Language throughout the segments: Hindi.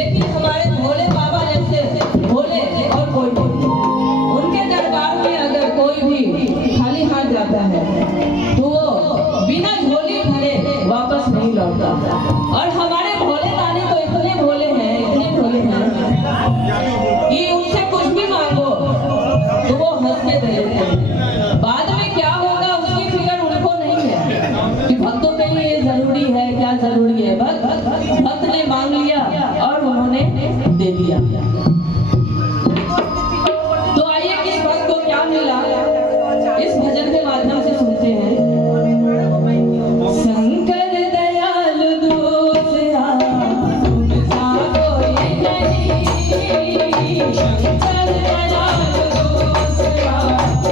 लेकिन हमारे भोले बाबा जैसे भोले और कोई नहीं। उनके दरबार में अगर कोई भी खाली हाथ जाता है तो वो बिना झोली भरे वापस नहीं लौटता। और हमारे भोले दानी तो इतने भोले हैं, इतने भोले हैं कि उनसे कुछ भी मांगो तो वो हंस के दे देते हैं। बाद में क्या होगा उसकी फिक्र उनको नहीं है कि भक्तों के लिए ये जरूरी है, क्या जरूरी है। भक्त ने मांग लिया और उन्होंने दे दिया। तो आइए किस भक्त को क्या मिला इस भजन के माध्यम से सुनते हैं। शंकर दयाल दूसरा तुमसा कोई नहीं, शंकर दयाल दूसरा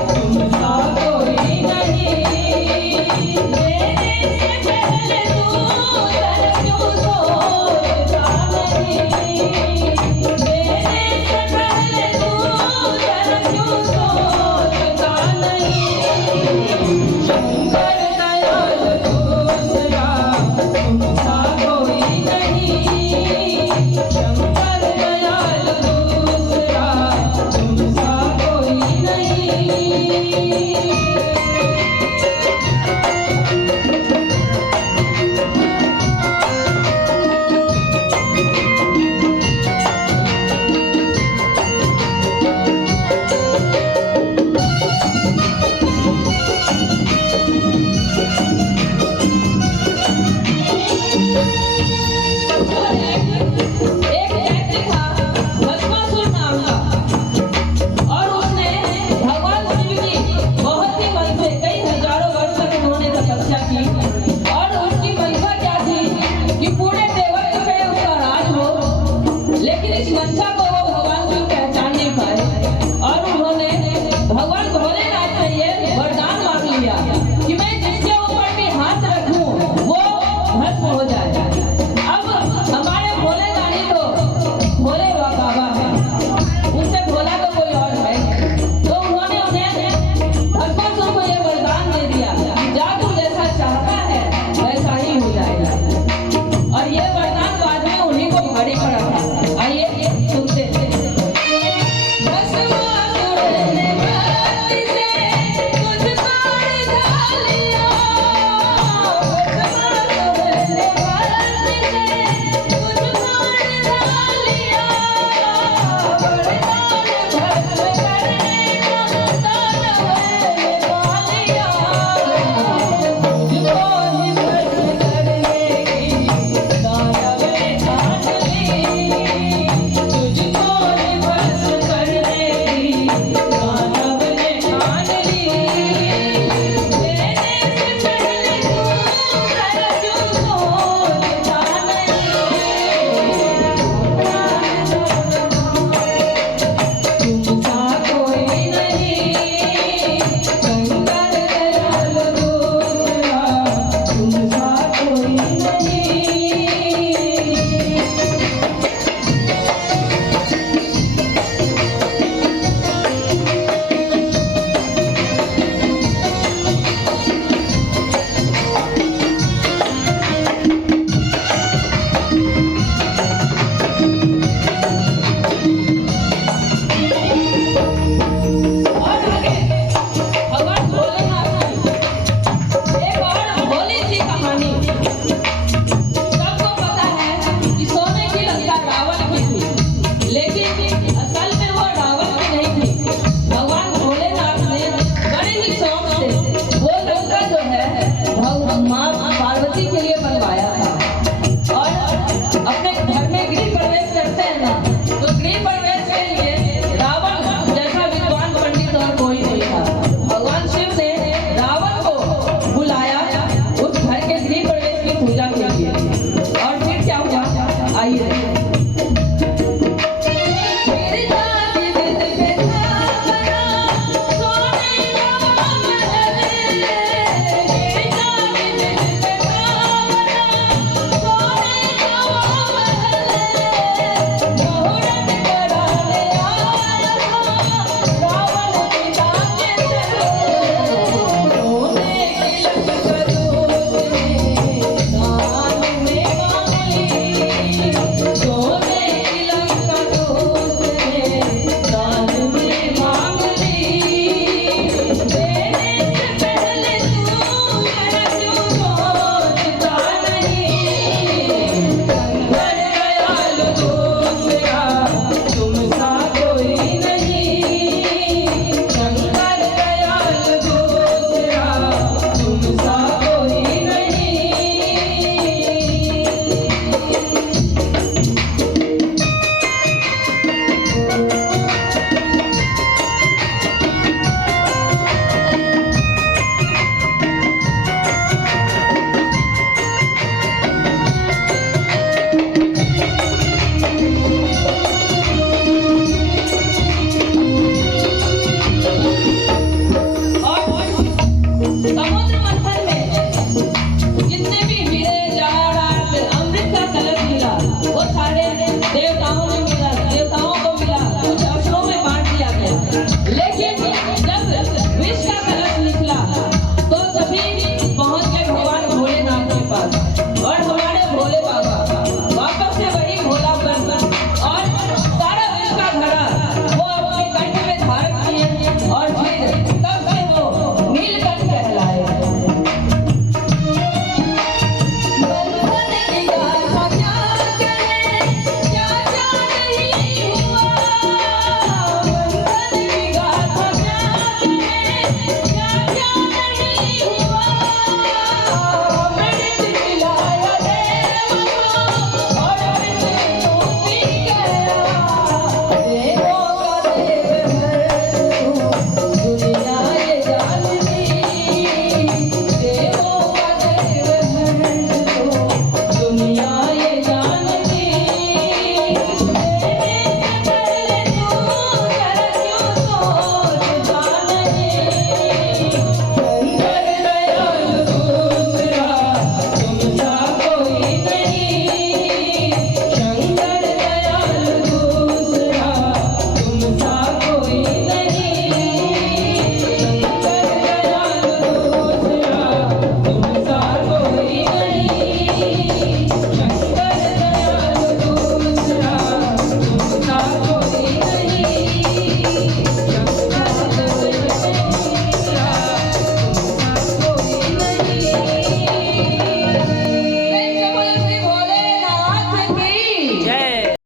तुमसा कोई नहीं। मेरे से पहले तू धन क्यों सोचता नहीं, मेरे से पहले तू धन क्यों सोचता नहीं। शंकर दयाल दूसरा तुमसा कोई नहीं, शंकर दयाल दूसरा तुमसा कोई नहीं। एक व्यक्ति था भस्मासुर नाम का, और उसने भगवान शिव की बहुत ही मन से कई हजारों वर्ष तक उन्होंने तपस्या की। और उसकी मंशा क्या थी कि पूरे देवत्व पे उसका राज हो। लेकिन इस मंशा को वो भगवान शिव पहचान नहीं पाए और उन्होंने भगवान भोलेनाथ से ये वरदान मांग लिया कि मैं जिसके ऊपर भी हाथ रखूं वो भस्म हो जाए। अब हमारे भोले दानी तो भोले बाबा है, उनसे भोला तो कोई और है। तो उन्होंने उन्हें भस्मासुर को ये वरदान दे दिया, जा तू जैसा चाहता है वैसा ही हो जाएगा। और ये वरदान बाद में उन्हीं को भारी पड़ा था। आइए सुनते हैं। भस्मासुर ने भक्ति से तुझको रिझा लिया, भस्मासुर ने भक्ति से तुझको रिझा लिया। वरदान भस्म करने का दानव ने पा लिया, तुझको ही भस्म करने की दानव ने ठान ली, तुझको ही भस्म करने की दानव ने ठान ली। मेरे से पहले तू धन क्यों सोचता नहीं, तुमसा कोई नहीं, शंकर दयाल दूसरा तुमसा कोई नहीं। और आगे भगवान भोलेनाथ की एक और भोली सी कहानी। सबको पता है कि सोने की लंका रावण की थी, लेकिन असल में वो रावण की नहीं थी। भगवान भोलेनाथ ने बड़े ही शौक से वो लंका जो है माँ पार्वती के लिए बनवाया था। और अपने घर में गृह प्रवेश करते हैं ना, तो गृह प्रवेश के लिए रावण जैसा विद्वान पंडित और कोई नहीं था। भगवान शिव ने रावण को बुलाया उस घर के गृह प्रवेश की पूजा के लिए। और फिर क्या हुआ आइए।